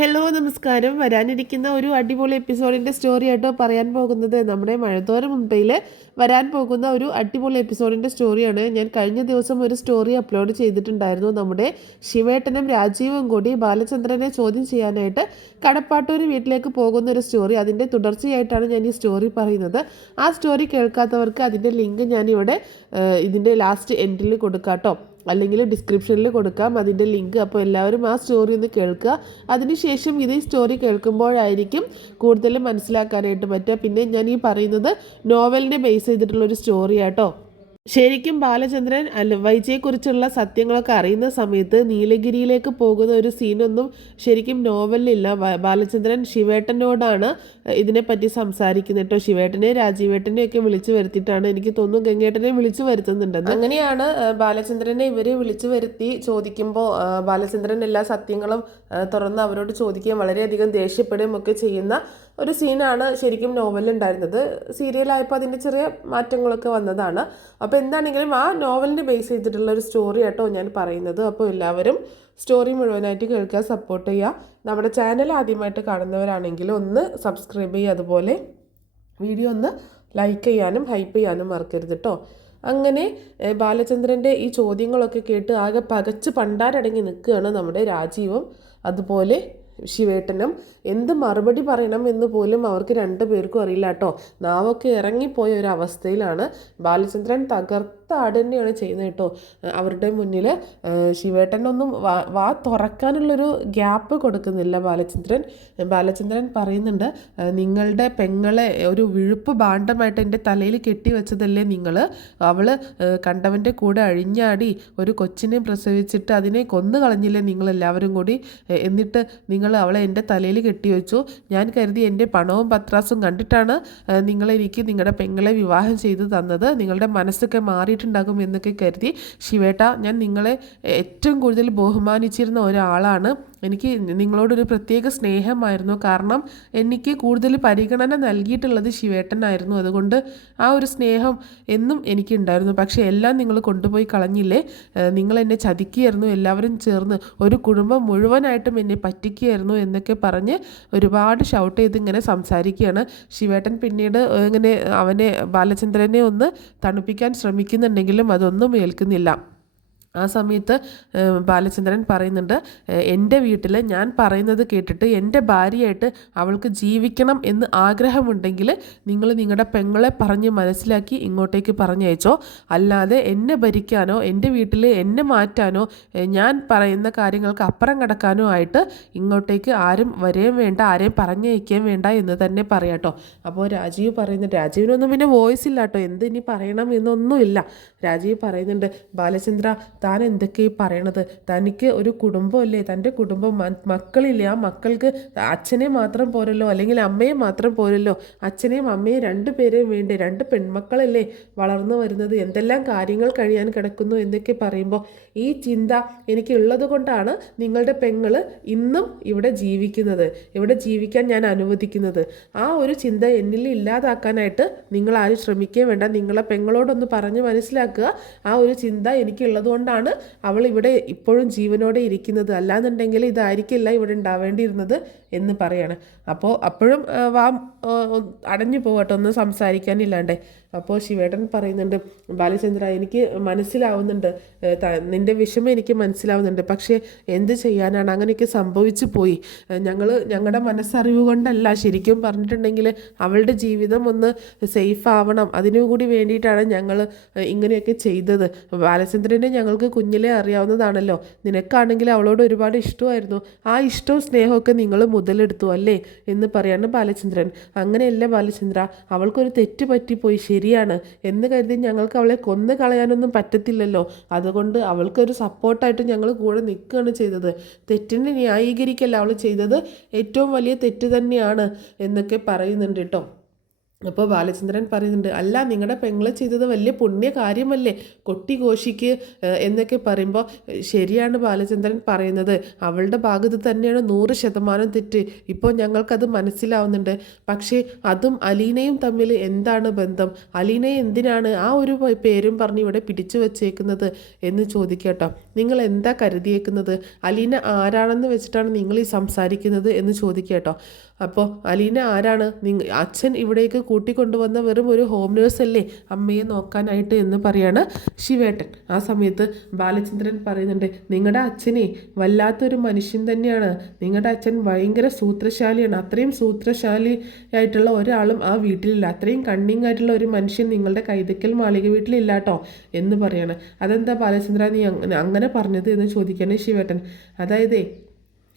Hello നമസ്കാരം. വരാനിരിക്കുന്ന ഒരു അടിപൊളി എപ്പിസോഡിൻ്റെ സ്റ്റോറി ആയിട്ട് പറയാൻ പോകുന്നത് നമ്മുടെ മഴത്തോര മുൻപയിൽ വരാൻ പോകുന്ന ഒരു അടിപൊളി എപ്പിസോഡിൻ്റെ സ്റ്റോറിയാണ്. ഞാൻ കഴിഞ്ഞ ദിവസം ഒരു സ്റ്റോറി അപ്ലോഡ് ചെയ്തിട്ടുണ്ടായിരുന്നു. നമ്മുടെ ശിവേട്ടനും രാജീവും കൂടി ബാലചന്ദ്രനെ ചോദ്യം ചെയ്യാനായിട്ട് കടപ്പാട്ടൂർ വീട്ടിലേക്ക് പോകുന്ന ഒരു സ്റ്റോറി. അതിൻ്റെ തുടർച്ചയായിട്ടാണ് ഞാൻ ഈ സ്റ്റോറി പറയുന്നത്. ആ സ്റ്റോറി കേൾക്കാത്തവർക്ക് അതിൻ്റെ ലിങ്ക് ഞാനിവിടെ ഇതിൻ്റെ ലാസ്റ്റ് എൻഡിൽ കൊടുക്കാം കേട്ടോ, അല്ലെങ്കിൽ ഡിസ്ക്രിപ്ഷനിൽ കൊടുക്കാം അതിൻ്റെ ലിങ്ക്. അപ്പോൾ എല്ലാവരും ആ സ്റ്റോറി ഒന്ന് കേൾക്കുക. അതിനുശേഷം ഇത് ഈ സ്റ്റോറി കേൾക്കുമ്പോഴായിരിക്കും കൂടുതലും മനസ്സിലാക്കാനായിട്ട് പറ്റുക. പിന്നെ ഞാൻ ഈ പറയുന്നത് നോവലിനെ ബേസ് ചെയ്തിട്ടുള്ളൊരു സ്റ്റോറി ആട്ടോ. ശരിക്കും ബാലചന്ദ്രൻ വൈജയെക്കുറിച്ചുള്ള സത്യങ്ങളൊക്കെ അറിയുന്ന സമയത്ത് നീലഗിരിയിലേക്ക് പോകുന്ന ഒരു സീനൊന്നും ശരിക്കും നോവലിലില്ല. ബാലചന്ദ്രൻ ശിവേട്ടനോടാണ് ഇതിനെപ്പറ്റി സംസാരിക്കുന്നത് കേട്ടോ. ശിവേട്ടനെ രാജീവേട്ടനെയൊക്കെ വിളിച്ചു വരുത്തിയിട്ടാണ്, എനിക്ക് തോന്നുന്നു ഗംഗേട്ടനെ വിളിച്ചു വരുത്തുന്നുണ്ടെന്ന്. അങ്ങനെയാണ് ബാലചന്ദ്രനെ ഇവർ വിളിച്ചു വരുത്തി ചോദിക്കുമ്പോൾ ബാലചന്ദ്രൻ എല്ലാ സത്യങ്ങളും തുറന്ന് അവരോട് ചോദിക്കുകയും വളരെയധികം ദേഷ്യപ്പെടുകയും ഒക്കെ ചെയ്യുന്ന ഒരു സീനാണ് ശരിക്കും നോവലുണ്ടായിരുന്നത്. സീരിയലായപ്പോൾ അതിൻ്റെ ചെറിയ മാറ്റങ്ങളൊക്കെ വന്നതാണ്. അപ്പോൾ എന്താണെങ്കിലും ആ നോവലിനെ ബേസ് ചെയ്തിട്ടുള്ള ഒരു സ്റ്റോറി ആട്ടോ ഞാൻ പറയുന്നത്. അപ്പോൾ എല്ലാവരും സ്റ്റോറി മുഴുവനായിട്ട് കേൾക്കാൻ സപ്പോർട്ട് ചെയ്യുക. നമ്മുടെ ചാനൽ ആദ്യമായിട്ട് കാണുന്നവരാണെങ്കിൽ ഒന്ന് സബ്സ്ക്രൈബ് ചെയ്യുക. അതുപോലെ വീഡിയോ ഒന്ന് ലൈക്ക് ചെയ്യാനും ഹൈപ്പ് ചെയ്യാനും മറക്കരുത് കേട്ടോ. അങ്ങനെ ബാലചന്ദ്രൻ്റെ ഈ ചോദ്യങ്ങളൊക്കെ കേട്ട് ആകെ പകച്ച് പണ്ടാരടങ്ങി നിൽക്കുകയാണ് നമ്മുടെ രാജീവും അതുപോലെ ശിവേട്ടനും. എന്ത് മറുപടി പറയണം എന്ന് പോലും അവർക്ക് രണ്ടുപേർക്കും അറിയില്ല കേട്ടോ. നാവൊക്കെ ഇറങ്ങിപ്പോയ ഒരു അവസ്ഥയിലാണ്. ബാലചന്ദ്രൻ തകർത്താടുതന്നെയാണ് ചെയ്യുന്നത് കേട്ടോ. അവരുടെ മുന്നിൽ ശിവേട്ടനൊന്നും വാ തുറക്കാനുള്ളൊരു ഗ്യാപ്പ് കൊടുക്കുന്നില്ല ബാലചന്ദ്രൻ പറയുന്നുണ്ട്, നിങ്ങളുടെ പെങ്ങളെ ഒരു വിഴുപ്പ് ഭാണ്ഡമായിട്ട് എൻ്റെ തലയിൽ കെട്ടി വെച്ചതല്ലേ നിങ്ങൾ? അവൾ കണ്ടവൻ്റെ കൂടെ അഴിഞ്ഞാടി ഒരു കൊച്ചിനെ പ്രസവിച്ചിട്ട് അതിനെ കൊന്നു കളഞ്ഞില്ലേ നിങ്ങളെല്ലാവരും കൂടി? എന്നിട്ട് നിങ്ങൾ അവളെ എൻ്റെ തലയിൽ കെട്ടിവെച്ചു. ഞാൻ കരുതി എൻ്റെ പണവും പത്രാസും കണ്ടിട്ടാണ് നിങ്ങളെനിക്ക് നിങ്ങളുടെ പെങ്ങളെ വിവാഹം ചെയ്തു തന്നത്. നിങ്ങളുടെ മനസ്സൊക്കെ മാറിയിട്ടുണ്ടാകും എന്നൊക്കെ കരുതി. ശിവേട്ട, ഞാൻ നിങ്ങളെ ഏറ്റവും കൂടുതൽ ബഹുമാനിച്ചിരുന്ന ഒരാളാണ്. എനിക്ക് നിങ്ങളോടൊരു പ്രത്യേക സ്നേഹമായിരുന്നു. കാരണം എനിക്ക് കൂടുതൽ പരിഗണന നൽകിയിട്ടുള്ളത് ശിവേട്ടനായിരുന്നു. അതുകൊണ്ട് ആ ഒരു സ്നേഹം എന്നും എനിക്കുണ്ടായിരുന്നു. പക്ഷേ എല്ലാം നിങ്ങൾ കൊണ്ടുപോയി കളഞ്ഞില്ലേ? നിങ്ങൾ എന്നെ ചതിക്കുകയായിരുന്നു. എല്ലാവരും ചേർന്ന് ഒരു കുടുംബം മുഴുവനായിട്ടും എന്നെ പറ്റിക്കുകയായിരുന്നു എന്നൊക്കെ പറഞ്ഞ് ഒരുപാട് ഷൗട്ട് ചെയ്ത് ഇങ്ങനെ സംസാരിക്കുകയാണ്. ശിവേട്ടൻ പിന്നീട് ഇങ്ങനെ അവനെ ബാലചന്ദ്രനെ ഒന്ന് തണുപ്പിക്കാൻ ശ്രമിക്കുന്നുണ്ടെങ്കിലും അതൊന്നും ഏൽക്കുന്നില്ല. ആ സമയത്ത് ബാലചന്ദ്രൻ പറയുന്നുണ്ട്, എൻ്റെ വീട്ടിൽ ഞാൻ പറയുന്നത് കേട്ടിട്ട് എൻ്റെ ഭാര്യയായിട്ട് അവൾക്ക് ജീവിക്കണം എന്ന് ആഗ്രഹമുണ്ടെങ്കിൽ നിങ്ങൾ നിങ്ങളുടെ പെങ്ങളെ പറഞ്ഞ് മനസ്സിലാക്കി ഇങ്ങോട്ടേക്ക് പറഞ്ഞയച്ചോ. അല്ലാതെ എന്നെ ഭരിക്കാനോ എൻ്റെ വീട്ടിൽ എന്നെ മാറ്റാനോ ഞാൻ പറയുന്ന കാര്യങ്ങൾക്ക് അപ്പുറം കടക്കാനോ ആയിട്ട് ഇങ്ങോട്ടേക്ക് ആരും വരെയും വേണ്ട, ആരെയും പറഞ്ഞയക്കുകയും വേണ്ട എന്ന് തന്നെ പറയാട്ടോ. അപ്പോൾ രാജീവ് പറയുന്നുണ്ട്, രാജീവിനൊന്നും പിന്നെ വോയിസ് ഇല്ല കേട്ടോ, എന്ത് ഇനി പറയണം എന്നൊന്നുമില്ല. രാജീവ് പറയുന്നുണ്ട്, ബാലചന്ദ്ര താൻ എന്തൊക്കെയായി പറയണത്? തനിക്ക് ഒരു കുടുംബമല്ലേ, തൻ്റെ കുടുംബം മക്കളില്ലേ? ആ മക്കൾക്ക് അച്ഛനെ മാത്രം പോരല്ലോ, അല്ലെങ്കിൽ അമ്മയെ മാത്രം പോരല്ലോ, അച്ഛനെയും അമ്മയും രണ്ടുപേരെയും വേണ്ടേ? രണ്ട് പെൺമക്കളല്ലേ വളർന്നു വരുന്നത്? എന്തെല്ലാം കാര്യങ്ങൾ കഴിയാൻ കിടക്കുന്നു എന്നൊക്കെ പറയുമ്പോൾ ഈ ചിന്ത എനിക്ക് ഉള്ളത് കൊണ്ടാണ് നിങ്ങളുടെ പെങ്ങൾ ഇന്നും ഇവിടെ ജീവിക്കുന്നത്, ഇവിടെ ജീവിക്കാൻ ഞാൻ അനുവദിക്കുന്നത്. ആ ഒരു ചിന്ത എന്നിൽ ഇല്ലാതാക്കാനായിട്ട് നിങ്ങൾ ആരും ശ്രമിക്കുകയും വേണ്ട. നിങ്ങളെ പെങ്ങളോടൊന്ന് പറഞ്ഞ് മനസ്സിലാക്കുക. ആ ഒരു ചിന്ത എനിക്കുള്ളത് കൊണ്ടാണ് അവൾ ഇവിടെ ഇപ്പോഴും ജീവനോടെ ഇരിക്കുന്നത്. അല്ലാന്നുണ്ടെങ്കിൽ ഇതായിരിക്കില്ല ഇവിടെ ഉണ്ടാവേണ്ടിയിരുന്നത് എന്ന് പറയാണ്. അപ്പോൾ അപ്പോഴും അടഞ്ഞു പോകട്ടെ, ഒന്നും സംസാരിക്കാനില്ലാണ്ടേ. അപ്പോൾ ശിവേട്ടൻ പറയുന്നുണ്ട്, ബാലചന്ദ്ര എനിക്ക് മനസ്സിലാവുന്നുണ്ട്, നിൻ്റെ വിഷമം എനിക്ക് മനസ്സിലാവുന്നുണ്ട്. പക്ഷേ എന്ത് ചെയ്യാനാണ്, അങ്ങനെയൊക്കെ സംഭവിച്ചു പോയി. ഞങ്ങളുടെ മനസ്സറിവ് കൊണ്ടല്ല. ശരിക്കും പറഞ്ഞിട്ടുണ്ടെങ്കിൽ അവളുടെ ജീവിതം ഒന്ന് സേഫ് ആവണം, അതിനു കൂടി വേണ്ടിയിട്ടാണ് ഞങ്ങൾ ഇങ്ങനെയൊക്കെ ചെയ്തത്. ബാലചന്ദ്രനെ ഞങ്ങൾക്ക് കുഞ്ഞിലേ അറിയാവുന്നതാണല്ലോ. നിനക്കാണെങ്കിൽ അവളോട് ഒരുപാട് ഇഷ്ടമായിരുന്നു. ആ ഇഷ്ടവും സ്നേഹമൊക്കെ നിങ്ങൾ മുതലെടുത്തു അല്ലേ എന്ന് പറയാണ് ബാലചന്ദ്രൻ. അങ്ങനെയല്ല ബാലചന്ദ്ര, അവൾക്കൊരു തെറ്റ് പറ്റിപ്പോയി, ശരിയാണ് എന്ന് കരുതി ഞങ്ങൾക്ക് അവളെ കൊന്നു കളയാനൊന്നും പറ്റത്തില്ലല്ലോ. അതുകൊണ്ട് അവൾക്കൊരു സപ്പോർട്ടായിട്ട് ഞങ്ങൾ കൂടെ നിൽക്കുകയാണ് ചെയ്തത്. തെറ്റിനെ ന്യായീകരിക്കല്ല അവൾ ചെയ്തത്, ഏറ്റവും വലിയ തെറ്റ് തന്നെയാണ് എന്നൊക്കെ പറയുന്നുണ്ട് കേട്ടോ. അപ്പോൾ ബാലചന്ദ്രൻ പറയുന്നുണ്ട്, അല്ല നിങ്ങളുടെ പെങ്ങളെ ചെയ്തത് വലിയ പുണ്യ കാര്യമല്ലേ, കൊട്ടിഘോഷിക്ക് എന്നൊക്കെ പറയുമ്പോൾ ശരിയാണ് ബാലചന്ദ്രൻ പറയുന്നത്. അവളുടെ ഭാഗത്ത് തന്നെയാണ് 100% തെറ്റ്. ഇപ്പോൾ ഞങ്ങൾക്കത് മനസ്സിലാവുന്നുണ്ട്. പക്ഷേ അതും അലീനയും തമ്മിൽ എന്താണ് ബന്ധം? അലീനയെ എന്തിനാണ് ആ ഒരു പേരും പറഞ്ഞ് ഇവിടെ പിടിച്ചു വച്ചേക്കുന്നത് എന്ന് ചോദിക്കട്ടോ. നിങ്ങൾ എന്താ കരുതിയേക്കുന്നത്? അലീന ആരാണെന്ന് വെച്ചിട്ടാണ് നിങ്ങൾ ഈ സംസാരിക്കുന്നത് എന്ന് ചോദിക്കുക കേട്ടോ. അപ്പോൾ അലീന ആരാണ്? അച്ഛൻ ഇവിടേക്ക് കൂട്ടിക്കൊണ്ടുവന്ന വെറും ഒരു ഹോം നേഴ്സ് അല്ലേ അമ്മയെ നോക്കാനായിട്ട് എന്ന് പറയാണ് ശിവേട്ടൻ. ആ സമയത്ത് ബാലചന്ദ്രൻ പറയുന്നുണ്ട്, നിങ്ങളുടെ അച്ഛനെ വല്ലാത്തൊരു മനുഷ്യൻ തന്നെയാണ്. നിങ്ങളുടെ അച്ഛൻ ഭയങ്കര സൂത്രശാലിയാണ്. അത്രയും സൂത്രശാലിയായിട്ടുള്ള ഒരാളും ആ വീട്ടിലില്ല. അത്രയും കണ്ണിങ് ആയിട്ടുള്ള ഒരു മനുഷ്യൻ നിങ്ങളുടെ കൈതക്കൽ മാളിക വീട്ടിലില്ല കേട്ടോ എന്ന് പറയാണ്. അതെന്താ ബാലചന്ദ്ര നീ അങ്ങനെ പറഞ്ഞത് എന്ന് ചോദിക്കാണ് ശിവേട്ടൻ. അതായത്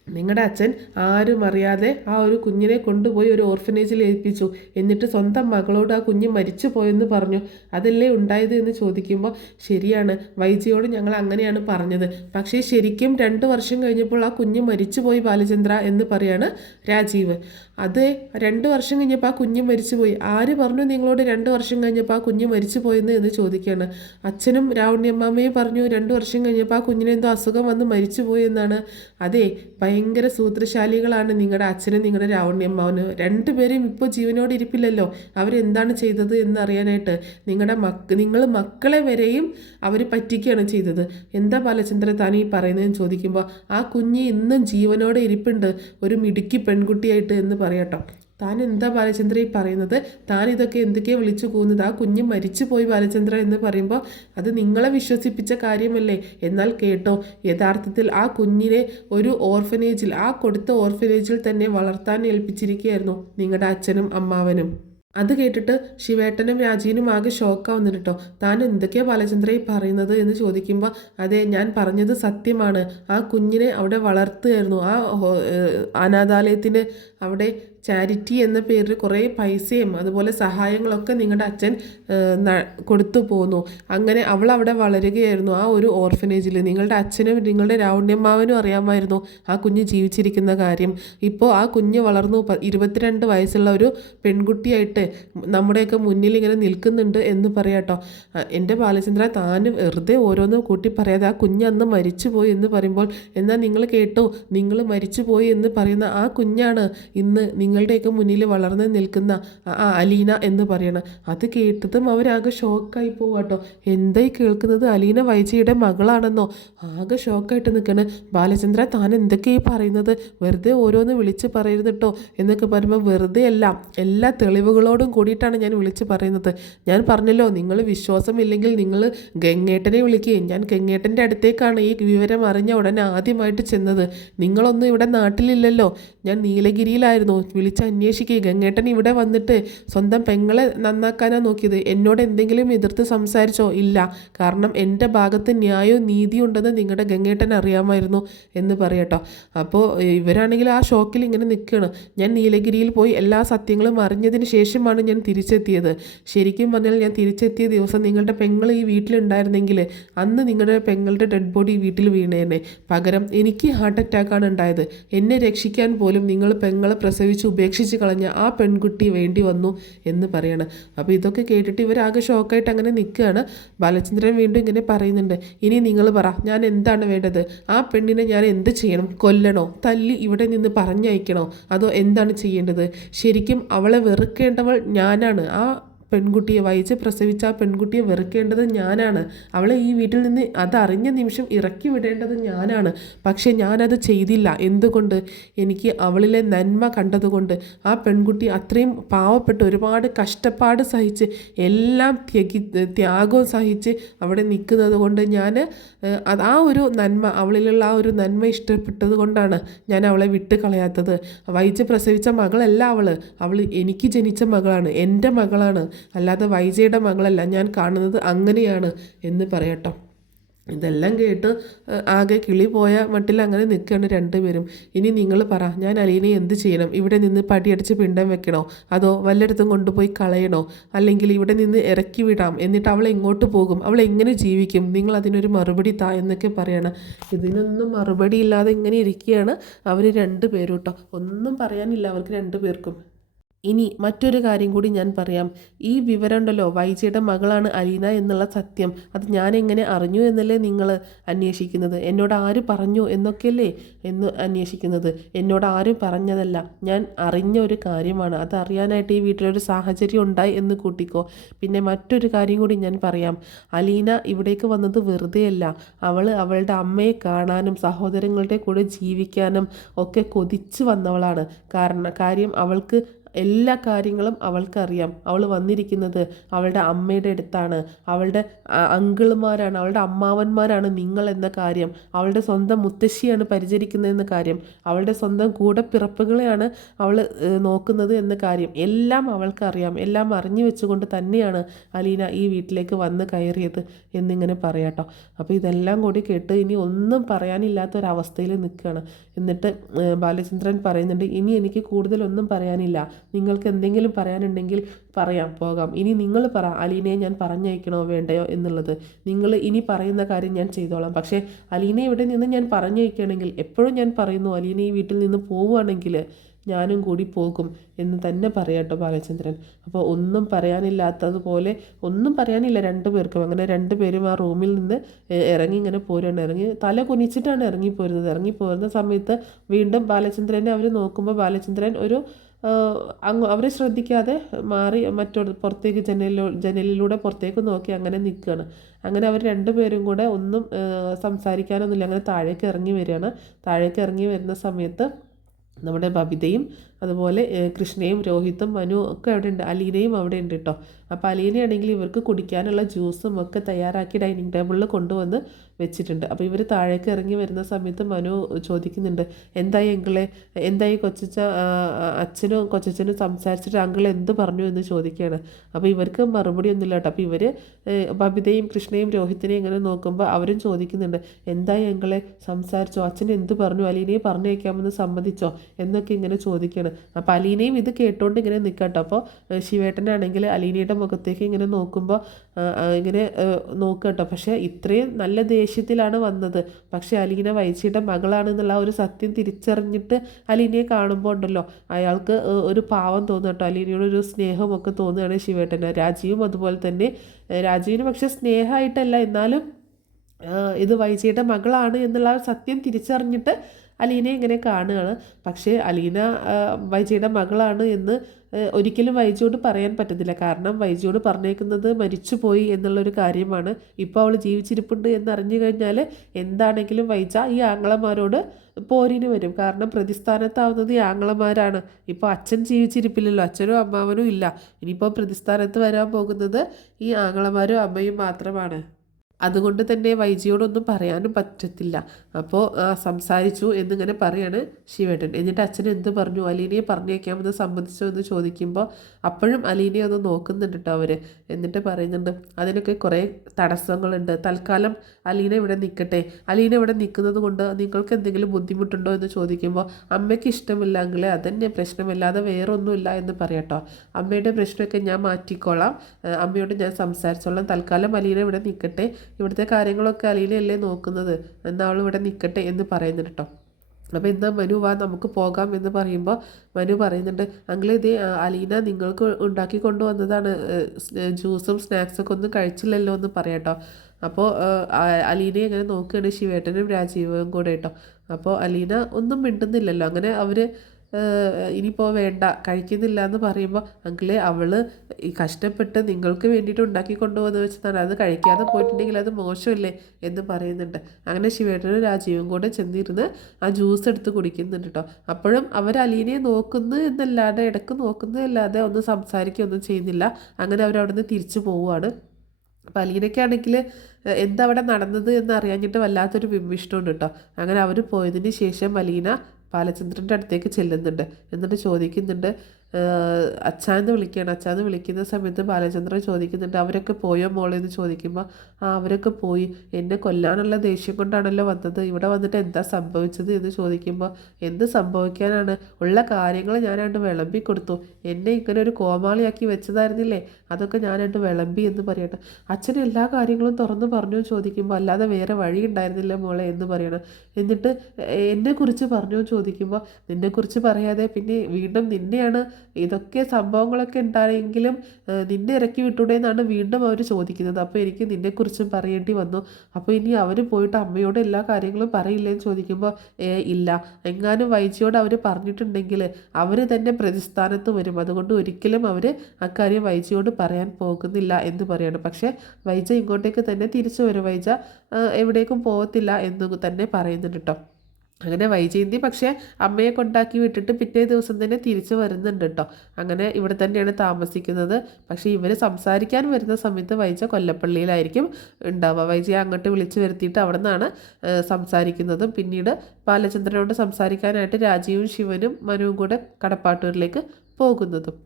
നിങ്ങളുടെ അച്ഛൻ ആരും അറിയാതെ ആ ഒരു കുഞ്ഞിനെ കൊണ്ടുപോയി ഒരു ഓർഫനേജിൽ ഏൽപ്പിച്ചു. എന്നിട്ട് സ്വന്തം മകളോട് ആ കുഞ്ഞ് മരിച്ചു പോയെന്ന് പറഞ്ഞു. അതല്ലേ ഉണ്ടായത് എന്ന് ചോദിക്കുമ്പോൾ, ശരിയാണ്, വൈജിയോട് ഞങ്ങൾ അങ്ങനെയാണ് പറഞ്ഞത്. പക്ഷേ ശരിക്കും 2 വർഷം കഴിഞ്ഞപ്പോൾ ആ കുഞ്ഞ് മരിച്ചു പോയി ബാലചന്ദ്ര എന്ന് പറയാണ് രാജീവ്. അത് 2 വർഷം കഴിഞ്ഞപ്പോൾ ആ കുഞ്ഞ് മരിച്ചുപോയി. ആര് പറഞ്ഞു നിങ്ങളോട് 2 വർഷം കഴിഞ്ഞപ്പോൾ ആ കുഞ്ഞ് മരിച്ചു പോയെന്ന് എന്ന് ചോദിക്കുകയാണ്. അച്ഛനും രാവണ്യമ്മയും പറഞ്ഞു 2 വർഷം കഴിഞ്ഞപ്പോൾ ആ കുഞ്ഞിന് എന്തോ അസുഖം വന്ന് മരിച്ചുപോയി എന്നാണ്. അതെ, ഭയങ്കര സൂത്രശാലികളാണ് നിങ്ങളുടെ അച്ഛനും നിങ്ങളുടെ രാവണ്യമ്മാവനും. 2 പേരും ഇപ്പോൾ ജീവനോട് ഇരിപ്പില്ലല്ലോ. അവരെന്താണ് ചെയ്തത് എന്നറിയാനായിട്ട് നിങ്ങൾ മക്കളെ വരെയും അവർ പറ്റിക്കുകയാണ് ചെയ്തത്. എന്താ ബാലചന്ദ്ര താൻ ഈ പറയുന്നതെന്ന് ചോദിക്കുമ്പോൾ, ആ കുഞ്ഞ് ഇന്നും ജീവനോടെ ഇരിപ്പുണ്ട്, ഒരു മിടുക്കി പെൺകുട്ടിയായിട്ട് എന്ന് പറയാട്ടോ. താൻ എന്താ ബാലചന്ദ്ര ഈ പറയുന്നത്? താൻ ഇതൊക്കെ എന്തൊക്കെയാണ് വിളിച്ചു പോകുന്നത്? ആ കുഞ്ഞ് മരിച്ചു പോയി ബാലചന്ദ്ര എന്ന് പറയുമ്പോൾ അത് നിങ്ങളെ വിശ്വസിപ്പിച്ച കാര്യമല്ലേ? എന്നാൽ കേട്ടോ, യഥാർത്ഥത്തിൽ ആ കുഞ്ഞിനെ ഒരു ഓർഫനേജിൽ, ആ കൊടുത്ത ഓർഫനേജിൽ തന്നെ വളർത്താൻ ഏൽപ്പിച്ചിരിക്കുകയായിരുന്നു നിങ്ങളുടെ അച്ഛനും അമ്മാവനും. അത് കേട്ടിട്ട് ശിവേട്ടനും രാജീവനും ആകെ ഷോക്കാവുന്നുണ്ട് കേട്ടോ. താൻ എന്തൊക്കെയാണ് ബാലചന്ദ്ര ഈ പറയുന്നത് എന്ന് ചോദിക്കുമ്പോൾ, അതെ, ഞാൻ പറഞ്ഞത് സത്യമാണ്. ആ കുഞ്ഞിനെ അവിടെ വളർത്തുകയായിരുന്നു. ആ അനാഥാലയത്തിന് അവിടെ ചാരിറ്റി എന്ന പേരിൽ കുറേ പൈസയും അതുപോലെ സഹായങ്ങളൊക്കെ നിങ്ങളുടെ അച്ഛൻ കൊടുത്തു പോന്നു. അങ്ങനെ അവൾ അവിടെ വളരുകയായിരുന്നു ആ ഒരു ഓർഫനേജിൽ. നിങ്ങളുടെ അച്ഛനും നിങ്ങളുടെ രാവണ്യമ്മാവനും അറിയാമായിരുന്നു ആ കുഞ്ഞ് ജീവിച്ചിരിക്കുന്ന കാര്യം. ഇപ്പോൾ ആ കുഞ്ഞ് വളർന്നു 22 വയസ്സുള്ള ഒരു പെൺകുട്ടിയായിട്ട് നമ്മുടെയൊക്കെ മുന്നിൽ ഇങ്ങനെ നിൽക്കുന്നുണ്ട് എന്ന് പറയാട്ടോ. എൻ്റെ ബാലചന്ദ്ര, താൻ വെറുതെ ഓരോന്ന് കൂട്ടി പറയാതെ ആ കുഞ്ഞ് അന്ന് മരിച്ചുപോയി എന്ന് പറയുമ്പോൾ, എന്നാൽ നിങ്ങൾ കേട്ടോ, നിങ്ങൾ മരിച്ചുപോയി എന്ന് പറയുന്ന ആ കുഞ്ഞാണ് ഇന്ന് നിങ്ങളുടെയൊക്കെ മുന്നിൽ വളർന്ന് നിൽക്കുന്ന അലീന എന്ന് പറയണം. അത് കേട്ടതും അവരാകെ ഷോക്കായി പോവാട്ടോ. എന്തായി കേൾക്കുന്നത്? അലീന വൈജിയുടെ മകളാണെന്നോ? ആകെ ഷോക്കായിട്ട് നിൽക്കണേ. ബാലചന്ദ്ര, താൻ എന്തൊക്കെയായി പറയുന്നത്? വെറുതെ ഓരോന്ന് വിളിച്ച് പറയരുത് കേട്ടോ എന്നൊക്കെ പറയുമ്പോൾ, വെറുതെ അല്ല, എല്ലാ തെളിവുകളോടും കൂടിയിട്ടാണ് ഞാൻ വിളിച്ച് പറയുന്നത്. ഞാൻ പറഞ്ഞല്ലോ, നിങ്ങൾ വിശ്വാസമില്ലെങ്കിൽ നിങ്ങൾ ഗംഗേട്ടനെ വിളിക്കുകയും, ഞാൻ ഗംഗേട്ടൻ്റെ അടുത്തേക്കാണ് ഈ വിവരം അറിഞ്ഞ ഉടനെ ആദ്യമായിട്ട് ചെന്നത്. നിങ്ങളൊന്നും ഇവിടെ നാട്ടിലില്ലല്ലോ, ഞാൻ നീലഗിരിയിലായിരുന്നു. വിളിച്ച് അന്വേഷിക്കുക. ഗംഗേട്ടൻ ഇവിടെ വന്നിട്ട് സ്വന്തം പെങ്ങളെ നന്നാക്കാനാണ് നോക്കിയത്. എന്നോട് എന്തെങ്കിലും എതിർത്ത് സംസാരിച്ചോ? ഇല്ല. കാരണം എൻ്റെ ഭാഗത്ത് ന്യായവും നീതിയും ഉണ്ടെന്ന് നിങ്ങളുടെ ഗംഗേട്ടൻ അറിയാമായിരുന്നു എന്ന് പറയട്ടോ. അപ്പോൾ ഇവരാണെങ്കിൽ ആ ഷോക്കിൽ ഇങ്ങനെ നിൽക്കുകയാണ്. ഞാൻ നീലഗിരിയിൽ പോയി എല്ലാ സത്യങ്ങളും അറിഞ്ഞതിന് ശേഷമാണ് ഞാൻ തിരിച്ചെത്തിയത്. ശരിക്കും പറഞ്ഞാൽ ഞാൻ തിരിച്ചെത്തിയ ദിവസം നിങ്ങളുടെ പെങ്ങൾ ഈ വീട്ടിലുണ്ടായിരുന്നെങ്കിൽ അന്ന് നിങ്ങളുടെ പെങ്ങളുടെ ഡെഡ് ബോഡി വീട്ടിൽ വീണേനെ. പകരം എനിക്ക് ഹാർട്ട് അറ്റാക്കാണ് ഉണ്ടായത്. എന്നെ രക്ഷിക്കാൻ പോലും നിങ്ങൾ പെങ്ങളെ പ്രസവിച്ച് ഉപേക്ഷിച്ച് കളഞ്ഞ ആ പെൺകുട്ടി വേണ്ടി വന്നു എന്ന് പറയണം. അപ്പോൾ ഇതൊക്കെ കേട്ടിട്ട് ഇവരാകെ ഷോക്കായിട്ട് അങ്ങനെ നിൽക്കുകയാണ്. ബാലചന്ദ്രൻ വീണ്ടും ഇങ്ങനെ പറയുന്നുണ്ട്, ഇനി നിങ്ങൾ പറ, ഞാൻ എന്താണ് വേണ്ടത്? ആ പെണ്ണിനെ ഞാൻ എന്ത് ചെയ്യണം? കൊല്ലണോ? തല്ലി ഇവിടെ നിന്ന് പറഞ്ഞയക്കണോ? അതോ എന്താണ് ചെയ്യേണ്ടത്? ശരിക്കും അവളെ വെറുക്കേണ്ടവൾ ഞാനാണ്. ആ പെൺകുട്ടിയെ, വൈജ പ്രസവിച്ച ആ പെൺകുട്ടിയെ വെറുക്കേണ്ടത് ഞാനാണ്. അവളെ ഈ വീട്ടിൽ നിന്ന് അതറിഞ്ഞ നിമിഷം ഇറക്കി വിടേണ്ടത് ഞാനാണ്. പക്ഷേ ഞാനത് ചെയ്തില്ല. എന്തുകൊണ്ട്? എനിക്ക് അവളിലെ നന്മ കണ്ടതുകൊണ്ട്. ആ പെൺകുട്ടി അത്രയും പാവപ്പെട്ട് ഒരുപാട് കഷ്ടപ്പാട് സഹിച്ച് എല്ലാം ത്യാഗവും സഹിച്ച് അവിടെ നിൽക്കുന്നത് കൊണ്ട് ഞാൻ ആ ഒരു നന്മ, അവളിലുള്ള ആ ഒരു നന്മ ഇഷ്ടപ്പെട്ടത് കൊണ്ടാണ് ഞാൻ അവളെ വിട്ട് കളയാത്തത്. വൈജ പ്രസവിച്ച മകളല്ല അവൾ എനിക്ക് ജനിച്ച മകളാണ്, എൻ്റെ മകളാണ്, അല്ലാതെ വൈജയുടെ മകളല്ല. ഞാൻ കാണുന്നത് അങ്ങനെയാണ് എന്ന് പറയട്ടോ. ഇതെല്ലാം കേട്ട് ആകെ കിളി പോയ മട്ടിൽ അങ്ങനെ നിൽക്കുകയാണ് 2 പേരും. ഇനി നിങ്ങൾ പറ, ഞാൻ അലീനെ എന്ത് ചെയ്യണം? ഇവിടെ നിന്ന് പടിയടിച്ച് പിണ്ടം വെക്കണോ? അതോ വല്ലയിടത്തും കൊണ്ടുപോയി കളയണോ? അല്ലെങ്കിൽ ഇവിടെ നിന്ന് ഇറക്കി വിടാം, എന്നിട്ട് അവൾ എങ്ങോട്ട് പോകും? അവൾ എങ്ങനെ ജീവിക്കും? നിങ്ങൾ അതിനൊരു മറുപടി താ എന്നൊക്കെ പറയണം. ഇതിനൊന്നും മറുപടി ഇല്ലാതെ ഇങ്ങനെ ഇരിക്കുകയാണ് അവർ 2 പേരും കേട്ടോ. ഒന്നും പറയാനില്ല അവർക്ക് 2 പേർക്കും. ഇനി മറ്റൊരു കാര്യം കൂടി ഞാൻ പറയാം. ഈ വിവരം ഉണ്ടല്ലോ, വൈജയുടെ മകളാണ് അലീന എന്നുള്ള സത്യം, അത് ഞാൻ എങ്ങനെ അറിഞ്ഞു എന്നല്ലേ നിങ്ങൾ അന്വേഷിക്കുന്നത്? എന്നോട് ആര് പറഞ്ഞു എന്നൊക്കെയല്ലേ അന്വേഷിക്കുന്നത്? എന്നോട് ആരും പറഞ്ഞതല്ല, ഞാൻ അറിഞ്ഞ ഒരു കാര്യമാണ്. അത് അറിയാനായിട്ട് ഈ വീട്ടിലൊരു സാഹചര്യം ഉണ്ടായി എന്ന് കൂട്ടിക്കോ. പിന്നെ മറ്റൊരു കാര്യം കൂടി ഞാൻ പറയാം. അലീന ഇവിടേക്ക് വന്നത് വെറുതെയല്ല. അവളുടെ അമ്മയെ കാണാനും സഹോദരങ്ങളുടെ കൂടെ ജീവിക്കാനും ഒക്കെ കൊതിച്ച് വന്നവളാണ്. കാര്യം അവൾക്ക് എല്ലാ കാര്യങ്ങളും അവൾക്കറിയാം. അവൾ വന്നിരിക്കുന്നത് അവളുടെ അമ്മയുടെ അടുത്താണ്. അവളുടെ അങ്കിളുമാരാണ്, അവളുടെ അമ്മാവന്മാരാണ് നിങ്ങൾ എന്ന കാര്യം, അവളുടെ സ്വന്തം മുത്തശ്ശിയാണ് പരിചരിക്കുന്നതെന്ന കാര്യം, അവളുടെ സ്വന്തം കൂടപ്പിറപ്പുകളെയാണ് അവൾ നോക്കുന്നത് എന്ന കാര്യം എല്ലാം അവൾക്കറിയാം. എല്ലാം അറിഞ്ഞു വെച്ചുകൊണ്ട് തന്നെയാണ് അലീന ഈ വീട്ടിലേക്ക് വന്ന് കയറിയത് എന്നിങ്ങനെ പറയാട്ടോ. അപ്പോൾ ഇതെല്ലാം കൂടി കേട്ട് ഇനി ഒന്നും പറയാനില്ലാത്തൊരവസ്ഥയിൽ നിൽക്കുകയാണ്. എന്നിട്ട് ബാലചന്ദ്രൻ പറയുന്നുണ്ട്, ഇനി എനിക്ക് കൂടുതലൊന്നും പറയാനില്ല. നിങ്ങൾക്ക് എന്തെങ്കിലും പറയാനുണ്ടെങ്കിൽ പറയാം, പോകാം. ഇനി നിങ്ങൾ പറ, അലീനയെ ഞാൻ പറഞ്ഞയക്കണോ വേണ്ടയോ എന്നുള്ളത്. നിങ്ങൾ ഇനി പറയുന്ന കാര്യം ഞാൻ ചെയ്തോളാം. പക്ഷേ അലീനയെ ഇവിടെ നിന്ന് ഞാൻ പറഞ്ഞയക്കുകയാണെങ്കിൽ, എപ്പോഴും ഞാൻ പറയുന്നു, അലീന ഈ വീട്ടിൽ നിന്ന് പോവുകയാണെങ്കിൽ ഞാനും കൂടി പോകും എന്ന് തന്നെ പറയാട്ടോ ബാലചന്ദ്രൻ. അപ്പോൾ ഒന്നും പറയാനില്ലാത്തതുപോലെ, ഒന്നും പറയാനില്ല രണ്ടുപേർക്കും. അങ്ങനെ രണ്ടുപേരും ആ റൂമിൽ നിന്ന് ഇറങ്ങി ഇങ്ങനെ പോരുകയാണ്. ഇറങ്ങി തല കുനിച്ചിട്ടാണ് ഇറങ്ങിപ്പോരുന്നത്. ഇറങ്ങിപ്പോരുന്ന സമയത്ത് വീണ്ടും ബാലചന്ദ്രനെ അവർ നോക്കുമ്പോൾ ബാലചന്ദ്രൻ ഒരു അവരെ ശ്രദ്ധിക്കാതെ മാറി പുറത്തേക്ക് ജനലിലൂടെ പുറത്തേക്ക് നോക്കി അങ്ങനെ നിൽക്കുകയാണ്. അങ്ങനെ അവർ രണ്ടുപേരും കൂടെ ഒന്നും സംസാരിക്കാനൊന്നുമില്ല, അങ്ങനെ താഴേക്ക് ഇറങ്ങി വരികയാണ്. താഴേക്ക് ഇറങ്ങി വരുന്ന സമയത്ത് നമ്മുടെ ബബിതയും അതുപോലെ കൃഷ്ണയും രോഹിത്തും മനു ഒക്കെ അവിടെ ഉണ്ട്. അലീനയും അവിടെ ഉണ്ട് കേട്ടോ. അപ്പോൾ അലീനയാണെങ്കിൽ ഇവർക്ക് കുടിക്കാനുള്ള ജ്യൂസും ഒക്കെ തയ്യാറാക്കി ഡൈനിങ് ടേബിളിൽ കൊണ്ടുവന്ന് വെച്ചിട്ടുണ്ട്. അപ്പോൾ ഇവർ താഴേക്ക് ഇറങ്ങി വരുന്ന സമയത്ത് മനു ചോദിക്കുന്നുണ്ട്, എന്തായി അങ്കിളെ, എന്തായി അച്ഛനും കൊച്ചച്ഛനും സംസാരിച്ചിട്ട് അങ്കിൾ എന്ത് പറഞ്ഞു എന്ന് ചോദിക്കുകയാണ്. അപ്പോൾ ഇവർക്ക് മറുപടി ഒന്നുമില്ല കേട്ടോ. അപ്പോൾ ഇവർ ബബിതയും കൃഷ്ണയും രോഹിത്തിനെയും ഇങ്ങനെ നോക്കുമ്പോൾ അവരും ചോദിക്കുന്നുണ്ട്, എന്തായി അങ്കിളെ, സംസാരിച്ചോ, അച്ഛൻ എന്ത് പറഞ്ഞു, അലീനയെ പറഞ്ഞയക്കാമെന്ന് സമ്മതിച്ചോ എന്നൊക്കെ ഇങ്ങനെ ചോദിക്കുകയാണ്. അപ്പോൾ അലീനയും ഇത് കേട്ടോണ്ട് ഇങ്ങനെ നിൽക്കട്ടോ. അപ്പോൾ ശിവേട്ടനാണെങ്കിൽ അലീനയുടെ മുഖത്തേക്ക് ഇങ്ങനെ നോക്കുമ്പോൾ ഇങ്ങനെ നോക്കട്ടോ. പക്ഷേ ഇത്രയും നല്ല ദേഷ്യത്തിലാണ് വന്നത്. പക്ഷേ അലീന വൈച്ചിയുടെ മകളാണെന്നുള്ള ഒരു സത്യം തിരിച്ചറിഞ്ഞിട്ട് അലീനയെ കാണുമ്പോൾ ഉണ്ടല്ലോ, അയാൾക്ക് ഒരു പാവം തോന്നും കേട്ടോ. അലീനയോട് ഒരു സ്നേഹമൊക്കെ തോന്നുകയാണ് ശിവേട്ടന്. രാജീവും അതുപോലെ തന്നെ. രാജീവിന് പക്ഷേ സ്നേഹമായിട്ടല്ല, എന്നാലും ഇത് വൈജയുടെ മകളാണ് എന്നുള്ള സത്യം തിരിച്ചറിഞ്ഞിട്ട് അലീന ഇങ്ങനെ കാണുകയാണ്. പക്ഷേ അലീന വൈജയുടെ മകളാണ് എന്ന് ഒരിക്കലും വൈജയോട് പറയാൻ പറ്റത്തില്ല. കാരണം വൈജയോട് പറഞ്ഞേക്കുന്നത് മരിച്ചുപോയി എന്നുള്ളൊരു കാര്യമാണ്. ഇപ്പോൾ അവൾ ജീവിച്ചിരിപ്പുണ്ട് എന്നറിഞ്ഞു കഴിഞ്ഞാൽ എന്താണെങ്കിലും വൈജ ഈ ആങ്ങളമാരോട് പോരിന് വരും. കാരണം പ്രതിസ്ഥാനത്താവുന്നത് ഈ ആങ്ങളമാരാണ്. ഇപ്പോൾ അച്ഛൻ ജീവിച്ചിരിപ്പില്ലല്ലോ, അച്ഛനും അമ്മാവനും ഇല്ല. ഇനിയിപ്പോൾ പ്രതിസ്ഥാനത്ത് വരാൻ പോകുന്നത് ഈ ആങ്ങളമാരും അമ്മയും മാത്രമാണ്. അതുകൊണ്ട് തന്നെ വൈജിയോടൊന്നും പറയാനും പറ്റത്തില്ല. അപ്പോൾ സംസാരിച്ചു എന്നിങ്ങനെ പറയാണ് ശിവേട്ടൻ. എന്നിട്ട് അച്ഛൻ എന്ത് പറഞ്ഞു, അലീനയെ പറഞ്ഞേക്കാമെന്ന് സമ്മതിച്ചോ എന്ന് ചോദിക്കുമ്പോൾ അപ്പോഴും അലീനയെ ഒന്ന് നോക്കുന്നുണ്ട് കേട്ടോ അവർ. എന്നിട്ട് പറയുന്നുണ്ട്, അതിനൊക്കെ കുറേ തടസ്സങ്ങളുണ്ട്, തൽക്കാലം അലീന ഇവിടെ നിൽക്കട്ടെ. അലീന ഇവിടെ നിൽക്കുന്നത് കൊണ്ട് നിങ്ങൾക്ക് എന്തെങ്കിലും ബുദ്ധിമുട്ടുണ്ടോ എന്ന് ചോദിക്കുമ്പോൾ അമ്മയ്ക്ക് ഇഷ്ടമില്ലെങ്കിൽ അതന്നെ പ്രശ്നമില്ലാതെ വേറൊന്നുമില്ല എന്ന് പറയാട്ടോ. അമ്മയുടെ പ്രശ്നമൊക്കെ ഞാൻ മാറ്റിക്കോളാം, അമ്മയോട് ഞാൻ സംസാരിച്ചോളാം, തൽക്കാലം അലീന ഇവിടെ നിൽക്കട്ടെ, ഇവിടുത്തെ കാര്യങ്ങളൊക്കെ അലീനയല്ലേ നോക്കുന്നത്, എന്നാൽ അവൾ ഇവിടെ നിൽക്കട്ടെ എന്ന് പറയുന്നുണ്ട് കേട്ടോ. അപ്പോൾ എന്നാൽ മനു വാ നമുക്ക് പോകാം എന്ന് പറയുമ്പോൾ മനു പറയുന്നുണ്ട്, അങ്കിളെ ഇതേ അലീന നിങ്ങൾക്ക് ഉണ്ടാക്കി കൊണ്ടുവന്നതാണ്, ജ്യൂസും സ്നാക്സൊക്കെ ഒന്നും കഴിച്ചില്ലല്ലോ എന്ന് പറയാട്ടോ. അപ്പോൾ അലീനയെ അങ്ങനെ നോക്കുകയാണ് ശിവേട്ടനും രാജീവും കൂടെ കേട്ടോ. അപ്പോൾ അലീന ഒന്നും മിണ്ടുന്നില്ലല്ലോ. അങ്ങനെ അവർ ഇനിയിപ്പോൾ വേണ്ട കഴിക്കുന്നില്ല എന്ന് പറയുമ്പോൾ അങ്കിളെ അവൾ ഈ കഷ്ടപ്പെട്ട് നിങ്ങൾക്ക് വേണ്ടിയിട്ട് ഉണ്ടാക്കി കൊണ്ടുവന്ന് വെച്ചതാണ്, അത് കഴിക്കാതെ പോയിട്ടുണ്ടെങ്കിൽ അത് മോശമല്ലേ എന്ന് പറയുന്നുണ്ട്. അങ്ങനെ ശിവേട്ടനും രാജീവും കൂടെ ചെന്നിരുന്ന് ആ ജ്യൂസ് എടുത്ത് കുടിക്കുന്നുണ്ട് കേട്ടോ. അപ്പോഴും അവർ അലീനയെ നോക്കുന്നു എന്നല്ലാതെ, ഇടയ്ക്ക് നോക്കുന്നതല്ലാതെ ഒന്നും സംസാരിക്കുകയൊന്നും ചെയ്യുന്നില്ല. അങ്ങനെ അവരവിടെ തിരിച്ചു പോവുകയാണ്. അപ്പോൾ അലീനയ്ക്കാണെങ്കിൽ എന്താ അവിടെ നടന്നത് എന്ന് അറിയാഞ്ഞിട്ട് വല്ലാത്തൊരു വിമ്മിഷ്ടമുണ്ട് കേട്ടോ. അങ്ങനെ അവർ പോയതിന് ശേഷം അലീന ബാലചന്ദ്രൻ്റെ അടുത്തേക്ക് ചെല്ലുന്നുണ്ട്. എന്നിട്ട് ചോദിക്കുന്നുണ്ട്, അച്ഛാന്ന് വിളിക്കുകയാണ്. അച്ഛാന്ന് വിളിക്കുന്ന സമയത്ത് ബാലചന്ദ്രൻ ചോദിക്കുന്നുണ്ട്, അവരൊക്കെ പോയോ മോളെ എന്ന് ചോദിക്കുമ്പോൾ അവരൊക്കെ പോയി, എന്നെ കൊല്ലാനുള്ള ദേഷ്യം കൊണ്ടാണല്ലോ വന്നത്, ഇവിടെ വന്നിട്ട് എന്താ സംഭവിച്ചത് എന്ന് ചോദിക്കുമ്പോൾ എന്ത് സംഭവിക്കാനാണ്, ഉള്ള കാര്യങ്ങൾ ഞാനായിട്ട് വിളമ്പി കൊടുത്തു, എന്നെ ഇങ്ങനെ ഒരു കോമാളിയാക്കി വെച്ചതായിരുന്നില്ലേ, അതൊക്കെ ഞാനായിട്ട് വിളമ്പി എന്ന് പറയട്ടെ. അച്ഛൻ എല്ലാ കാര്യങ്ങളും തുറന്നു പറഞ്ഞു ചോദിക്കുമ്പോൾ അല്ലാതെ വേറെ വഴി ഉണ്ടായിരുന്നില്ല മോളെ എന്ന് പറയണം. എന്നിട്ട് എന്നെക്കുറിച്ച് പറഞ്ഞു ചോദിക്കുമ്പോൾ നിന്നെക്കുറിച്ച് പറയാതെ പിന്നെ വീണ്ടും നിന്നെയാണ് ഇതൊക്കെ സംഭവങ്ങളൊക്കെ ഉണ്ടായെങ്കിലും നിന്നെ ഇറക്കി വിട്ടൂടെ എന്നാണ് വീണ്ടും അവർ ചോദിക്കുന്നത്. അപ്പോൾ എനിക്ക് നിന്നെക്കുറിച്ചും പറയേണ്ടി വന്നു. അപ്പോൾ ഇനി അവർ പോയിട്ട് അമ്മയോട് എല്ലാ കാര്യങ്ങളും പറയില്ലേന്ന് ചോദിക്കുമ്പോൾ ഇല്ല, എങ്ങാനും വൈജിയോട് അവർ പറഞ്ഞിട്ടുണ്ടെങ്കിൽ അവർ തന്നെ പ്രതിസ്ഥാനത്ത് വരും, അതുകൊണ്ട് ഒരിക്കലും അവർ അക്കാര്യം വൈജിയോട് പറയാൻ പോകുന്നില്ല എന്ന് പറയാണ്. പക്ഷേ വൈജ ഇങ്ങോട്ടേക്ക് തന്നെ തിരിച്ചു വരും, വൈജ എവിടേക്കും പോകത്തില്ല എന്ന് തന്നെ പറയുന്നുണ്ട് കേട്ടോ. അങ്ങനെ വൈജയന്തി പക്ഷേ അമ്മയെ കൊണ്ടാക്കി വിട്ടിട്ട് പിറ്റേ ദിവസം തന്നെ തിരിച്ചു വരുന്നുണ്ട് കേട്ടോ. അങ്ങനെ ഇവിടെ തന്നെയാണ് താമസിക്കുന്നത്. പക്ഷേ ഇവർ സംസാരിക്കാൻ വരുന്ന സമയത്ത് വൈജ കൊല്ലപ്പള്ളിയിലായിരിക്കും ഉണ്ടാവുക. വൈജയെ അങ്ങോട്ട് വിളിച്ചു വരുത്തിയിട്ട് അവിടെ നിന്നാണ് സംസാരിക്കുന്നതും പിന്നീട് ബാലചന്ദ്രനോട് സംസാരിക്കാനായിട്ട് രാജീവും ശിവനും മനുവും കൂടെ കടപ്പാട്ടൂരിലേക്ക് പോകുന്നതും.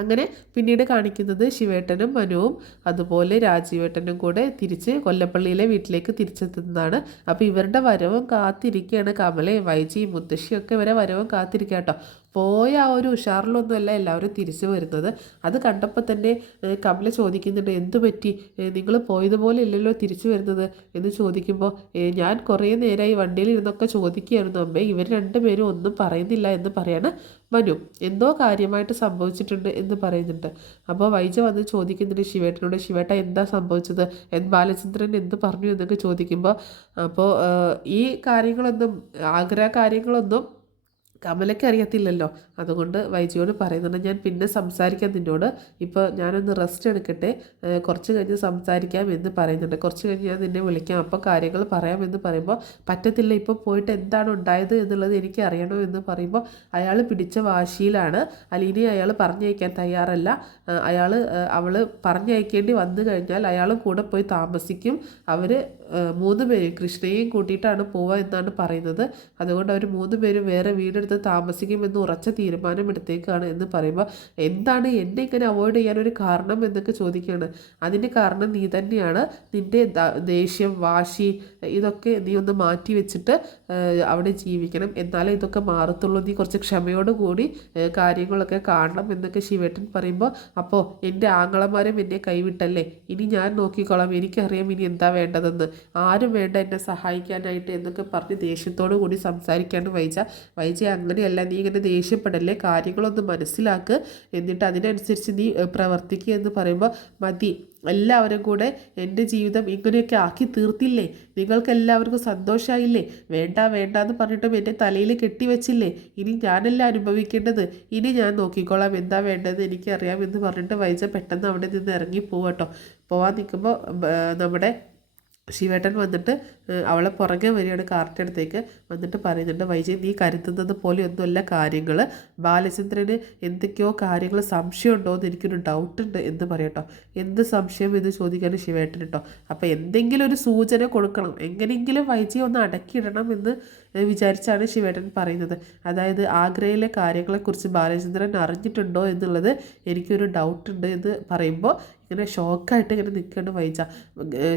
അങ്ങനെ പിന്നീട് കാണിക്കുന്നത് ശിവേട്ടനും മനുവും അതുപോലെ രാജീവേട്ടനും കൂടെ തിരിച്ച് കൊല്ലപ്പള്ളിയിലെ വീട്ടിലേക്ക് തിരിച്ചെത്തുന്നതാണ്. അപ്പോൾ ഇവരുടെ വരവും കാത്തിരിക്കുകയാണ് കമലയും വൈജിയും മുത്തശ്ശിയൊക്കെ ഇവരെ വരവും കാത്തിരിക്കുക കേട്ടോ. പോയ ആ ഒരു ഉഷാറിലൊന്നുമല്ല എല്ലാവരും തിരിച്ചു വരുന്നത്. അത് കണ്ടപ്പോൾ തന്നെ കമല ചോദിക്കുന്നുണ്ട്, എന്തു പറ്റി, നിങ്ങൾ പോയതുപോലെ ഇല്ലല്ലോ തിരിച്ചു വരുന്നത് എന്ന് ചോദിക്കുമ്പോൾ ഞാൻ കുറേ നേരമായി വണ്ടിയിൽ ഇരുന്നൊക്കെ ചോദിക്കുകയായിരുന്നു അമ്മേ, ഇവർ രണ്ടുപേരും ഒന്നും പറയുന്നില്ല എന്ന് പറയാണ് മനു. എന്തോ കാര്യമായിട്ട് സംഭവിച്ചിട്ടുണ്ട് എന്ന് പറയുന്നുണ്ട്. അപ്പോൾ വൈജ വന്ന് ചോദിക്കുന്നുണ്ട് ശിവേട്ടനോട്, ശിവേട്ട എന്താ സംഭവിച്ചത്, ബാലചന്ദ്രൻ എന്ത് പറഞ്ഞു എന്നൊക്കെ ചോദിക്കുമ്പോൾ അപ്പോൾ ഈ കാര്യങ്ങളൊന്നും കാര്യങ്ങളൊന്നും കമലയ്ക്ക് അറിയത്തില്ലല്ലോ. അതുകൊണ്ട് വൈജിയോട് പറയുന്നുണ്ട്, ഞാൻ പിന്നെ സംസാരിക്കാം നിന്നോട്, ഇപ്പോൾ ഞാനൊന്ന് റെസ്റ്റ് എടുക്കട്ടെ, കുറച്ച് കഴിഞ്ഞ് സംസാരിക്കാം എന്ന് പറയുന്നുണ്ട്. കുറച്ച് കഴിഞ്ഞ് ഞാൻ നിന്നെ വിളിക്കാം, അപ്പോൾ കാര്യങ്ങൾ പറയാമെന്ന് പറയുമ്പോൾ പറ്റത്തില്ല, ഇപ്പോൾ പോയിട്ട് എന്താണ് ഉണ്ടായത് എന്നുള്ളത് എനിക്ക് അറിയണം എന്ന് പറയുമ്പോൾ അയാൾ പിടിച്ച വാശിയിലാണ്. അലീനയെ അയാൾ പറഞ്ഞയക്കാൻ തയ്യാറല്ല. അവൾ പറഞ്ഞയക്കേണ്ടി വന്നു കഴിഞ്ഞാൽ അയാളും കൂടെ പോയി താമസിക്കും. അവർ 3 പേരും കൃഷ്ണയെയും കൂട്ടിയിട്ടാണ് പോവുക എന്നാണ് പറയുന്നത്. അതുകൊണ്ട് അവർ 3 പേരും വേറെ വീടെടുത്ത് താമസിക്കുമെന്ന് ഉറച്ച തീരുമാനമെടുത്തേക്കാണ് എന്ന് പറയുമ്പോൾ എന്താണ് എന്നെ ഇങ്ങനെ അവോയ്ഡ് ചെയ്യാനൊരു കാരണം എന്നൊക്കെ ചോദിക്കുകയാണ്. അതിൻ്റെ കാരണം നീ തന്നെയാണ്. നിൻ്റെ ദേഷ്യം, വാശി ഇതൊക്കെ നീ ഒന്ന് മാറ്റി വെച്ചിട്ട് അവിടെ ജീവിക്കണം, എന്നാലേ ഇതൊക്കെ മാറത്തുള്ളൂ. നീ കുറച്ച് ക്ഷമയോടുകൂടി കാര്യങ്ങളൊക്കെ കാണണം എന്നൊക്കെ ശിവേട്ടൻ പറയുമ്പോൾ അപ്പോൾ എൻ്റെ ആങ്ങളമാരും എന്നെ കൈവിട്ടല്ലേ, ഇനി ഞാൻ നോക്കിക്കോളാം, എനിക്കറിയാം ഇനി എന്താ വേണ്ടതെന്ന്, ആരും വേണ്ട എന്നെ സഹായിക്കാനായിട്ട് എന്നൊക്കെ പറഞ്ഞ് ദേഷ്യത്തോടു കൂടി സംസാരിക്കാണ് വൈജ അങ്ങനെയല്ല, നീ ഇങ്ങനെ ദേഷ്യപ്പെടല്ലേ, കാര്യങ്ങളൊന്ന് മനസ്സിലാക്ക്, എന്നിട്ട് അതിനനുസരിച്ച് നീ പ്രവർത്തിക്കുക എന്ന് പറയുമ്പോൾ മതി, എല്ലാവരും കൂടെ എൻ്റെ ജീവിതം ഇങ്ങനെയൊക്കെ ആക്കി തീർത്തില്ലേ, നിങ്ങൾക്ക് എല്ലാവർക്കും സന്തോഷമായില്ലേ, വേണ്ട വേണ്ട എന്ന് പറഞ്ഞിട്ടും എൻ്റെ തലയിൽ കെട്ടിവെച്ചില്ലേ, ഇനി ഞാനല്ല അനുഭവിക്കേണ്ടത്, ഇനി ഞാൻ നോക്കിക്കോളാം, എന്താ വേണ്ടത് എനിക്കറിയാം എന്ന് പറഞ്ഞിട്ട് വൈജ പെട്ടെന്ന് അവിടെ നിന്ന് ഇറങ്ങി പോവാട്ടോ. പോവാൻ നിൽക്കുമ്പോൾ നമ്മുടെ ശിവേട്ടൻ വന്നിട്ട് അവളെ പുറകെ വരികയാണ് കാറിൻ്റെ അടുത്തേക്ക്. വന്നിട്ട് പറയുന്നുണ്ട്, വൈജയ് നീ കരുതുന്നത് പോലെയൊന്നുമല്ല കാര്യങ്ങൾ, ബാലചന്ദ്രന് എന്തൊക്കെയോ കാര്യങ്ങൾ സംശയമുണ്ടോ എന്ന് എനിക്കൊരു ഡൗട്ടുണ്ട് എന്ന് പറയട്ടോ. എന്ത് സംശയം എന്ന് ചോദിക്കാനും ശിവേട്ടൻ കേട്ടോ. അപ്പോൾ എന്തെങ്കിലും ഒരു സൂചന കൊടുക്കണം, എങ്ങനെയെങ്കിലും വൈജയെ ഒന്ന് അടക്കിയിടണം എന്ന് വിചാരിച്ചാണ് ശിവേട്ടൻ പറയുന്നത്. അതായത് ആഗ്രയിലെ കാര്യങ്ങളെക്കുറിച്ച് ബാലചന്ദ്രൻ അറിഞ്ഞിട്ടുണ്ടോ എന്നുള്ളത് എനിക്കൊരു ഡൗട്ടുണ്ട് എന്ന് പറയുമ്പോൾ ഇങ്ങനെ ഷോക്കായിട്ട് ഇങ്ങനെ നിൽക്കുകയാണ് വൈജ.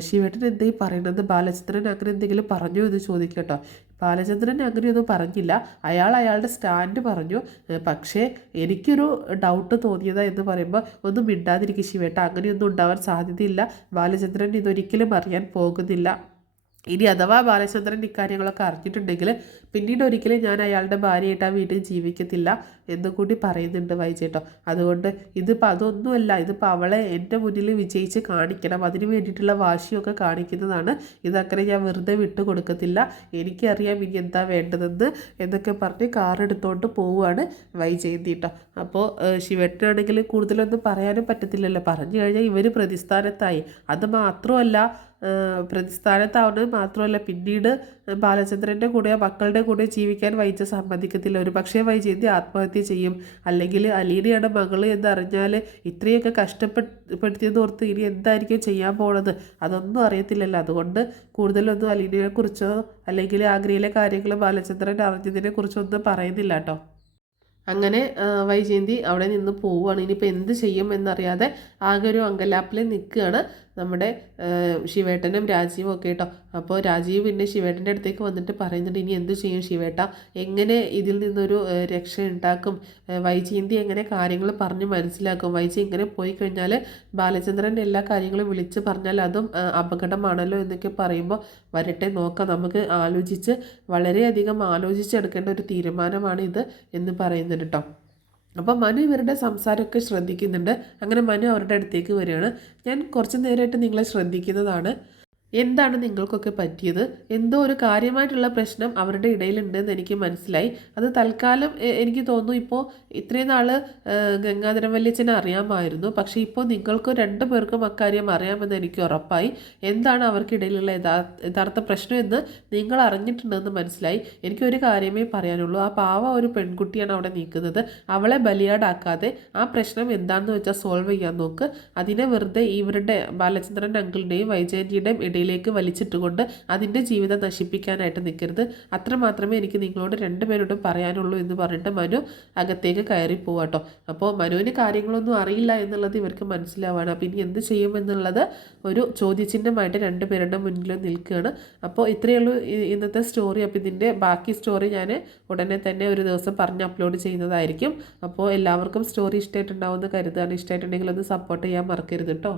ശിവേട്ടൻ എന്താ ഈ പറയുന്നത്, ബാലചന്ദ്രൻ അങ്ങനെ എന്തെങ്കിലും പറഞ്ഞോ എന്ന് ചോദിക്കട്ടോ. ബാലചന്ദ്രൻ അങ്ങനെയൊന്നും പറഞ്ഞില്ല, അയാളുടെ സ്റ്റാൻഡ് പറഞ്ഞു, പക്ഷേ എനിക്കൊരു ഡൗട്ട് തോന്നിയതാ എന്ന് പറയുമ്പോൾ ഒന്നും മിണ്ടാതിരിക്കും ശിവേട്ട, അങ്ങനെയൊന്നും ഉണ്ടാവാൻ സാധ്യതയില്ല, ബാലചന്ദ്രൻ ഇതൊരിക്കലും അറിയാൻ പോകുന്നില്ല, ഇനി അഥവാ ബാലചന്ദ്രൻ ഇക്കാര്യങ്ങളൊക്കെ അറിഞ്ഞിട്ടുണ്ടെങ്കിൽ പിന്നീട് ഒരിക്കലും ഞാൻ അയാളുടെ ഭാര്യയായിട്ട് ആ വീട്ടിൽ ജീവിക്കത്തില്ല എന്നും കൂടി പറയുന്നുണ്ട് വൈജേട്ടോ. അതുകൊണ്ട് ഇതിപ്പോൾ അതൊന്നുമല്ല, ഇതിപ്പോൾ അവളെ എൻ്റെ മുന്നിൽ വിജയിച്ച് കാണിക്കണം, അതിന് വേണ്ടിയിട്ടുള്ള വാശിയൊക്കെ കാണിക്കുന്നതാണ്, ഇതങ്ങനെ ഞാൻ വെറുതെ വിട്ടു കൊടുക്കത്തില്ല, എനിക്കറിയാം ഇനി എന്താ വേണ്ടതെന്ന് എന്നൊക്കെ പറഞ്ഞ് കാറെടുത്തോണ്ട് പോവുകയാണ് വൈജയന്തി കേട്ടോ. അപ്പോൾ ശിവേട്ടനാണെങ്കിൽ കൂടുതലൊന്നും പറയാനും പറ്റത്തില്ലല്ലോ, പറഞ്ഞു കഴിഞ്ഞാൽ ഇവർ പ്രതിസ്ഥാനത്തായി. അത് മാത്രമല്ല, പ്രതിസ്ഥാനത്താവുന്നത് മാത്രമല്ല, പിന്നീട് ബാലചന്ദ്രൻ്റെ കൂടെ മക്കളുടെ കൂടെ ജീവിക്കാൻ വൈജ സമ്മതിക്കത്തില്ല. ഒരു പക്ഷേ വൈജയന്തി ആത്മഹത്യ ചെയ്യും, അല്ലെങ്കിൽ അലീനയുടെ മകൾ എന്നറിഞ്ഞാൽ ഇത്രയൊക്കെ കഷ്ടപ്പെടുത്തിയെന്ന് ഓർത്ത് ഇനി എന്തായിരിക്കും ചെയ്യാൻ പോണത് അതൊന്നും അറിയത്തില്ലല്ലോ. അതുകൊണ്ട് കൂടുതലൊന്നും അലീനയെക്കുറിച്ചോ അല്ലെങ്കിൽ ആഗ്രയിലെ കാര്യങ്ങൾ ബാലചന്ദ്രൻ അറിഞ്ഞതിനെക്കുറിച്ചൊന്നും പറയുന്നില്ല കേട്ടോ. അങ്ങനെ വൈജയന്തി അവിടെ നിന്ന് പോവുകയാണ്. ഇനിയിപ്പോൾ എന്ത് ചെയ്യും എന്നറിയാതെ ആകെ ഒരു അങ്കലാപ്പിൽ നിൽക്കുകയാണ് നമ്മുടെ ശിവേട്ടനും രാജീവും ഒക്കെ കേട്ടോ. അപ്പോൾ രാജീവ് പിന്നെ ശിവേട്ടൻ്റെ അടുത്തേക്ക് വന്നിട്ട് പറയുന്നുണ്ട്, ഇനി എന്ത് ചെയ്യും ശിവേട്ട, എങ്ങനെ ഇതിൽ നിന്നൊരു രക്ഷ ഉണ്ടാക്കും, വൈജയന്തി എങ്ങനെ കാര്യങ്ങൾ പറഞ്ഞ് മനസ്സിലാക്കും, വൈജി ഇങ്ങനെ പോയി കഴിഞ്ഞാൽ ബാലചന്ദ്രൻ്റെ എല്ലാ കാര്യങ്ങളും വിളിച്ച് പറഞ്ഞാൽ അതും അപകടമാണല്ലോ എന്നൊക്കെ പറയുമ്പോൾ വരട്ടെ നോക്കാം, നമുക്ക് ആലോചിച്ച് വളരെയധികം ആലോചിച്ചെടുക്കേണ്ട ഒരു തീരുമാനമാണ് ഇത് എന്ന് പറയുന്നുണ്ട് കേട്ടോ. അപ്പോൾ മനു ഇവരുടെ സംസാരമൊക്കെ ശ്രദ്ധിക്കുന്നുണ്ട്. അങ്ങനെ മനു അവരുടെ അടുത്തേക്ക് വരികയാണ്. ഞാൻ കുറച്ച് നേരമായിട്ട് നിങ്ങളെ ശ്രദ്ധിക്കുന്നതാണ്. എന്താണ് നിങ്ങൾക്കൊക്കെ പറ്റിയത്? എന്തോ ഒരു കാര്യമായിട്ടുള്ള പ്രശ്നം അവരുടെ ഇടയിലുണ്ടെന്ന് എനിക്ക് മനസ്സിലായി. അത് തൽക്കാലം എനിക്ക് തോന്നുന്നു ഇപ്പോൾ ഇത്രയും നാൾ ഗംഗാധരൻ വല്യച്ഛനെ അറിയാമായിരുന്നു. പക്ഷേ ഇപ്പോൾ നിങ്ങൾക്ക് രണ്ടു പേർക്കും അക്കാര്യം അറിയാമെന്ന് എനിക്ക് ഉറപ്പായി. എന്താണ് അവർക്കിടയിലുള്ള യഥാർത്ഥ പ്രശ്നം എന്ന് നിങ്ങൾ അറിഞ്ഞിട്ടുണ്ടെന്ന് മനസ്സിലായി. എനിക്കൊരു കാര്യമേ പറയാനുള്ളൂ. ആ പാവ ഒരു പെൺകുട്ടിയാണ് അവിടെ നിൽക്കുന്നത്. അവളെ ബലിയാടാക്കാതെ ആ പ്രശ്നം എന്താണെന്ന് വെച്ചാൽ സോൾവ് ചെയ്യാൻ നോക്ക്. അതിനെ വെറുതെ ഇവരുടെ ബാലചന്ദ്രൻ അങ്കിളിൻ്റെയും വൈജയന്തിയുടെയും ഇടയിലേക്ക് വലിച്ചിട്ടുകൊണ്ട് അതിൻ്റെ ജീവിതം നശിപ്പിക്കാനായിട്ട് നിൽക്കരുത്. അത്ര മാത്രമേ എനിക്ക് നിങ്ങളോട് രണ്ടുപേരോടും പറയാനുള്ളൂ എന്ന് പറഞ്ഞിട്ട് മനു അകത്തേക്ക് കയറി പോവാട്ടോ. അപ്പോൾ മനുവിന് കാര്യങ്ങളൊന്നും അറിയില്ല എന്നുള്ളത് ഇവർക്ക് മനസ്സിലാവാണ്. അപ്പോൾ ഇനി എന്ത് ചെയ്യുമെന്നുള്ളത് ഒരു ചോദ്യചിഹ്നമായിട്ട് രണ്ടുപേരുടെ മുന്നിൽ നിൽക്കുകയാണ്. അപ്പോൾ ഇത്രയേ ഉള്ളൂ ഇന്നത്തെ സ്റ്റോറി. അപ്പോൾ ഇതിൻ്റെ ബാക്കി സ്റ്റോറി ഞാൻ ഉടനെ തന്നെ ഒരു ദിവസം പറഞ്ഞ് അപ്ലോഡ് ചെയ്യുന്നതായിരിക്കും. അപ്പോൾ എല്ലാവർക്കും സ്റ്റോറി ഇഷ്ടമായിട്ടുണ്ടാവുമെന്ന് കരുതുകയാണ്. ഇഷ്ടമായിട്ടുണ്ടെങ്കിൽ ഒന്ന് സപ്പോർട്ട് ചെയ്യാൻ മറക്കരുത് കേട്ടോ.